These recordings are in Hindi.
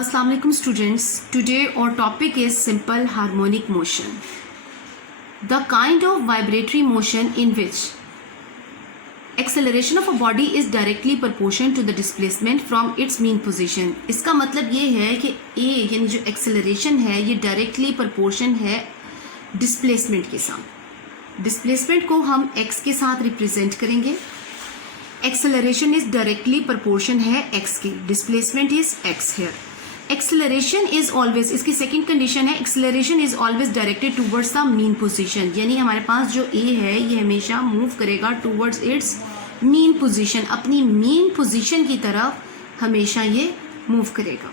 Assalamu alaikum students. Today our topic is simple harmonic motion. The kind of vibratory motion in which acceleration of a body is directly proportional to the displacement from its mean position. इसका मतलब ये है कि A यानी जो acceleration है ये directly proportion है displacement के साथ. Displacement को हम x के साथ represent करेंगे. Acceleration is directly proportion है x की. Displacement is x here. Acceleration is always, इसकी सेकंड कंडीशन है acceleration is always directed towards the mean position, यानी हमारे पास जो ए है ये हमेशा मूव करेगा टूवर्ड्स इट्स मीन पोजीशन, अपनी मीन पोजीशन की तरफ हमेशा ये मूव करेगा.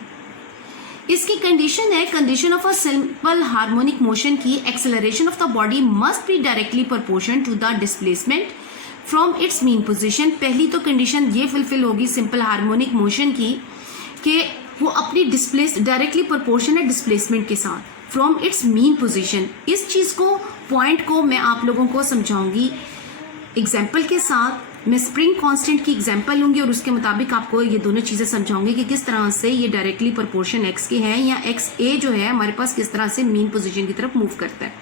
इसकी कंडीशन है condition of a simple harmonic motion की acceleration of the body must be directly proportional to the displacement from its mean position. पहली तो कंडीशन ये फुलफिल होगी सिंपल हार्मोनिक मोशन की कि वो अपनी डायरेक्टली प्रोपोर्शनल डिस्प्लेसमेंट के साथ फ्रॉम इट्स मीन पोजीशन. इस चीज़ को पॉइंट को मैं आप लोगों को समझाऊंगी एग्जाम्पल के साथ. मैं स्प्रिंग कांस्टेंट की एग्जाम्पल लूंगी और उसके मुताबिक आपको ये दोनों चीज़ें समझाऊंगी कि किस तरह से ये डायरेक्टली प्रोपोर्शन एक्स के हैं या एक्स ए जो है हमारे पास किस तरह से मीन पोजीशन की तरफ मूव करता है.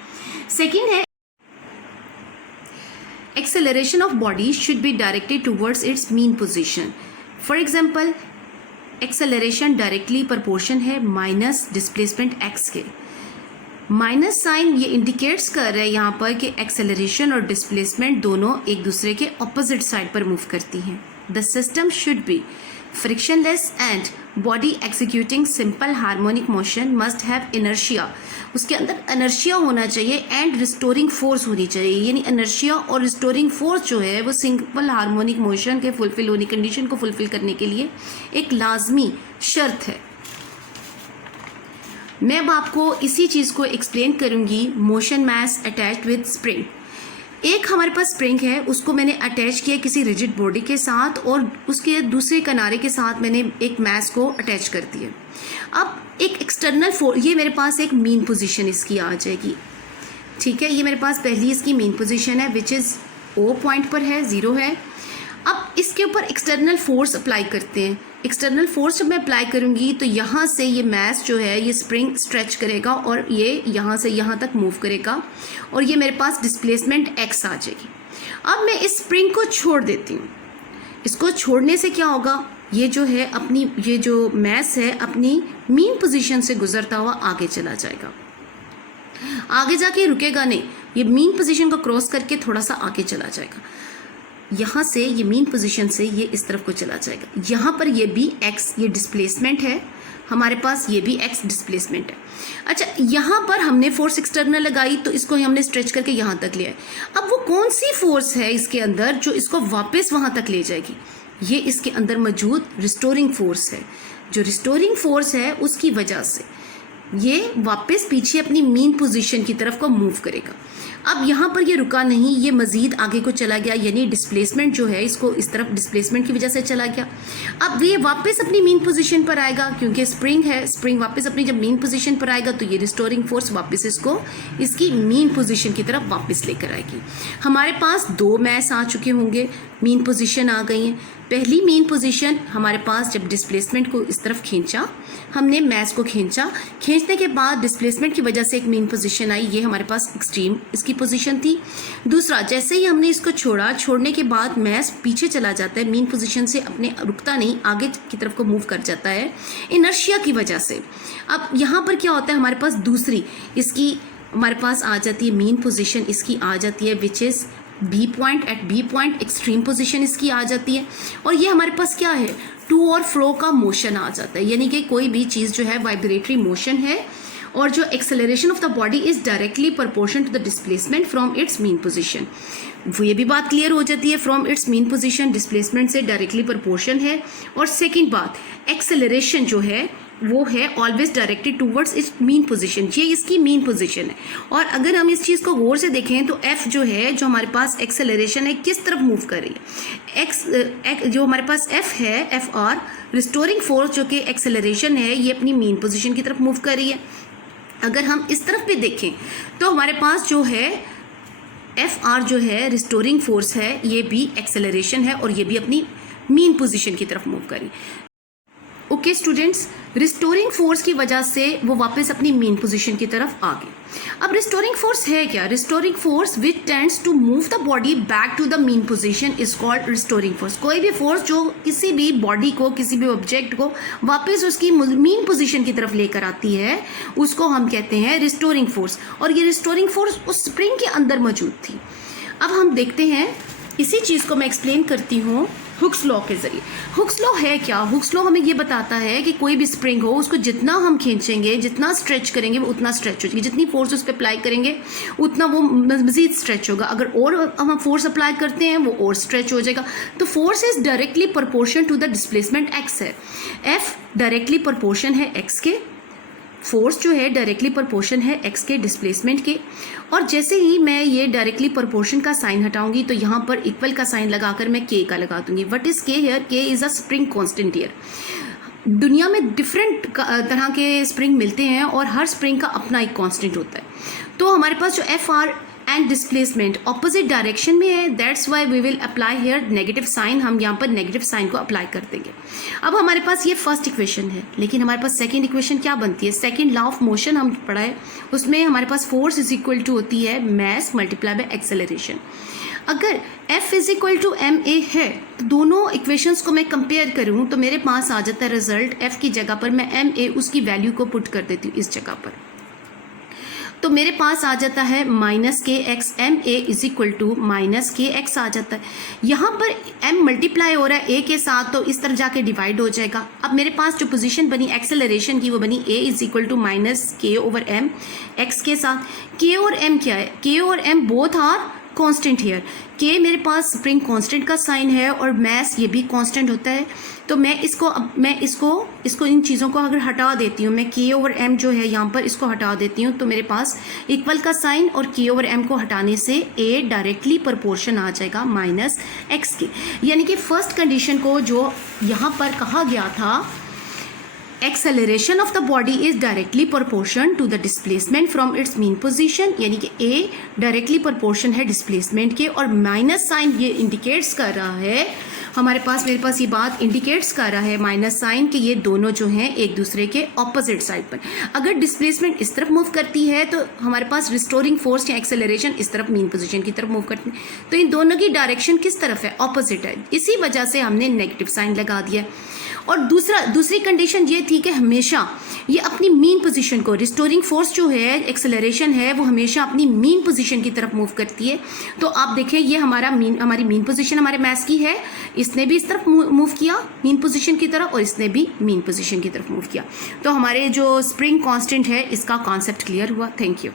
सेकेंड है acceleration of body should be directed towards its mean position. For example acceleration directly proportion है माइनस डिस्प्लेसमेंट एक्स के. माइनस साइन ये इंडिकेट्स कर रहा है यहाँ पर कि एक्सेलरेशन और डिस्प्लेसमेंट दोनों एक दूसरे के ऑपोजिट साइड पर मूव करती हैं. The system should be frictionless and body executing simple harmonic motion must have inertia. उसके अंदर इनर्शिया होना चाहिए एंड रिस्टोरिंग फोर्स होनी चाहिए, यानी इनर्शिया और रिस्टोरिंग फोर्स जो है वो सिंपल हार्मोनिक मोशन के फुलफिल होने कंडीशन को फुलफिल करने के लिए एक लाजमी शर्त है. मैं अब आपको इसी चीज़ को एक्सप्लेन करूंगी. Motion mass attached with spring. एक हमारे पास स्प्रिंग है, उसको मैंने अटैच किया किसी रिजिड बॉडी के साथ और उसके दूसरे किनारे के साथ मैंने एक मैस को अटैच कर दिया. अब एक एक्सटर्नल फोर्स, ये मेरे पास एक मीन पोजीशन इसकी आ जाएगी. ठीक है, ये मेरे पास पहली इसकी मीन पोजीशन है विच इज़ ओ पॉइंट पर है, 0 है. अब इसके ऊपर एक्सटर्नल फोर्स अप्लाई करते हैं. एक्सटर्नल फोर्स जब मैं अप्लाई करूंगी तो यहाँ से ये मैस जो है ये स्प्रिंग स्ट्रेच करेगा और ये यहाँ से यहाँ तक मूव करेगा और ये मेरे पास डिस्प्लेसमेंट एक्स आ जाएगी. अब मैं इस स्प्रिंग को छोड़ देती हूँ. इसको छोड़ने से क्या होगा, ये जो है अपनी ये जो मैस है अपनी मीन पोजीशन से गुजरता हुआ आगे चला जाएगा. आगे जाके रुकेगा नहीं, ये मीन पोजीशन को क्रॉस करके थोड़ा सा आगे चला जाएगा. यहाँ से ये मीन पोजीशन से ये इस तरफ को चला जाएगा. यहाँ पर ये भी एक्स ये डिस्प्लेसमेंट है हमारे पास, ये भी एक्स डिस्प्लेसमेंट है. अच्छा, यहाँ पर हमने फोर्स एक्सटर्नल लगाई तो इसको हमने स्ट्रेच करके यहाँ तक लिया है. अब वो कौन सी फोर्स है इसके अंदर जो इसको वापस वहाँ तक ले जाएगी, ये इसके अंदर मौजूद रिस्टोरिंग फोर्स है. जो रिस्टोरिंग फोर्स है उसकी वजह से ये वापस पीछे अपनी मीन पोजीशन की तरफ को मूव करेगा. अब यहाँ पर ये रुका नहीं, ये मज़ीद आगे को चला गया, यानी डिस्प्लेसमेंट जो है इसको इस तरफ डिस्प्लेसमेंट की वजह से चला गया. अब ये वापस अपनी मीन पोजीशन पर आएगा क्योंकि स्प्रिंग है. स्प्रिंग वापस अपनी जब मीन पोजीशन पर आएगा तो ये रिस्टोरिंग फोर्स वापस इसको इसकी मीन पोजीशन की तरफ वापस लेकर आएगी. हमारे पास 2 मैस आ चुके होंगे, मीन पोजीशन आ गई है. पहली मीन पोजीशन हमारे पास जब डिस्प्लेसमेंट को इस तरफ खींचा, हमने मैस को खींचने के बाद डिस्प्लेसमेंट की वजह से एक मीन पोजीशन आई, ये हमारे पास एक्सट्रीम इसकी पोजीशन थी. दूसरा, जैसे ही हमने इसको छोड़ने के बाद मैस पीछे चला जाता है, मीन पोजीशन से अपने रुकता नहीं, आगे की तरफ को मूव कर जाता है इनर्शिया की वजह से. अब यहाँ पर क्या होता है, हमारे पास दूसरी इसकी हमारे पास आ जाती है मीन पोजीशन, इसकी आ जाती है which is B point. At B point extreme position इसकी आ जाती है और ये हमारे पास क्या है, टू और फ्रो का मोशन आ जाता है, यानी कि कोई भी चीज़ जो है वाइब्रेटरी मोशन है और जो acceleration of the body is directly proportional to the displacement from its mean position. वो ये भी बात क्लियर हो जाती है, from its mean position displacement से डायरेक्टली प्रोपोर्शन है. और सेकेंड बात, एक्सेलरेशन जो है वो है always directed towards its mean position, ये इसकी मीन पोजीशन है. और अगर हम इस चीज़ को गौर से देखें तो एफ जो है जो हमारे पास एक्सेलरेशन है किस तरफ मूव कर रही है, एक्स जो हमारे पास एफ है, एफ आर रिस्टोरिंग फोर्स जो कि एक्सेलरेशन है ये अपनी मीन पोजीशन की तरफ मूव कर रही है. अगर हम इस तरफ भी देखें तो हमारे पास जो है एफ आर जो है रिस्टोरिंग फोर्स है, ये भी एक्सेलरेशन है और ये भी अपनी मीन पोजीशन की तरफ मूव कर रही है. ओके स्टूडेंट्स, रिस्टोरिंग फोर्स की वजह से वो वापस अपनी मेन पोजीशन की तरफ आ गए। अब रिस्टोरिंग फोर्स है क्या? Restoring force which tends to move the body back to the mean position is called restoring force. कोई भी फोर्स जो किसी भी बॉडी को, किसी भी ऑब्जेक्ट को वापस उसकी मेन पोजीशन की तरफ लेकर आती है, उसको हम कहते हैं रिस्टोरिंग फोर्स। और ये रिस्टोरिंग फोर्स उस स्प्रिंग के अंदर मौजूद थी। अब हम देखते हैं, इसी चीज़ को मैं एक्सप्लेन करती हूँ हुक्स लॉ के जरिए। हुक्स लॉ है क्या? हुक्स लॉ हमें ये बताता है कि कोई भी स्प्रिंग हो, उसको जितना हम खींचेंगे, जितना स्ट्रेच करेंगे, वो उतना स्ट्रेच हो जाएगी। जितनी फोर्स उस पर अप्लाई करेंगे उतना वो मजीद स्ट्रेच होगा। अगर और हम फोर्स अप्लाई करते हैं वो और स्ट्रेच हो जाएगा। तो force is directly proportion to the displacement X है। एफ डायरेक्टली प्रोपोर्शन है एक्स के, फोर्स जो है डायरेक्टली प्रोपोर्शन है एक्स के डिस्प्लेसमेंट के। और जैसे ही मैं ये डायरेक्टली प्रोपोर्शन का साइन हटाऊंगी तो यहाँ पर इक्वल का साइन लगाकर मैं के का लगा दूंगी। व्हाट इज के हियर? के is a spring constant here. दुनिया में डिफरेंट तरह के स्प्रिंग मिलते हैं और हर स्प्रिंग का अपना एक कांस्टेंट होता है। तो हमारे पास जो F R and displacement opposite direction में है, that's why we will apply here negative sign. हम यहाँ पर नेगेटिव साइन को अप्लाई कर देंगे। अब हमारे पास ये फर्स्ट इक्वेशन है, लेकिन हमारे पास सेकंड इक्वेशन क्या बनती है? सेकंड लॉ ऑफ मोशन हम पढ़ा है, उसमें हमारे पास फोर्स इज इक्वल टू होती है मैस मल्टीप्लाई बाय एक्सेलरेशन। अगर F is equal to M A है तो दोनों इक्वेशंस को मैं कंपेयर करूँ तो मेरे पास आ जाता है रिजल्ट, F की जगह पर मैं एम ए उसकी वैल्यू को पुट कर देती हूँ इस जगह पर, तो मेरे पास आ जाता है minus K X. M A is equal to minus K X आ जाता है। यहाँ पर m मल्टीप्लाई हो रहा है a के साथ, तो इस तरफ जाके डिवाइड हो जाएगा। अब मेरे पास जो पोजीशन बनी एक्सेलरेशन की वो बनी a is equal to minus K over M X के साथ। k और m क्या है? k और m both are constant here. k मेरे पास स्प्रिंग कांस्टेंट का साइन है और मैस ये भी कांस्टेंट होता है। तो मैं इसको इन चीज़ों को अगर हटा देती हूँ, मैं k ओवर m जो है यहाँ पर इसको हटा देती हूँ, तो मेरे पास इक्वल का साइन और k ओवर m को हटाने से a डायरेक्टली प्रोपोर्शन आ जाएगा माइनस x के। यानी कि फर्स्ट कंडीशन को जो यहाँ पर कहा गया था, acceleration of the body is directly proportion to the displacement from its mean position, यानी कि a डायरेक्टली प्रोपोर्शन है डिस्प्लेसमेंट के, और माइनस साइन ये इंडिकेट्स कर रहा है मेरे पास ये बात इंडिकेट्स कर रहा है माइनस साइन कि ये दोनों जो हैं एक दूसरे के ऑपोजिट साइड पर। अगर डिस्प्लेसमेंट इस तरफ मूव करती है तो हमारे पास रिस्टोरिंग फोर्स या एक्सेलरेशन इस तरफ मीन पोजीशन की तरफ मूव करती है, तो इन दोनों की डायरेक्शन किस तरफ है? ऑपोजिट है। इसी वजह से हमने नेगेटिव साइन लगा दिया। और दूसरी कंडीशन ये थी कि हमेशा ये अपनी मीन पोजीशन को, रिस्टोरिंग फोर्स जो है एक्सेलरेशन है वो हमेशा अपनी मीन पोजीशन की तरफ मूव करती है। तो आप देखें ये हमारी मीन पोजीशन हमारे मैस की है, इसने भी इस तरफ मूव किया मीन पोजीशन की तरफ और इसने भी मीन पोजीशन की तरफ मूव किया। तो हमारे जो स्प्रिंग कांस्टेंट है इसका कॉन्सेप्ट क्लियर हुआ। Thank you.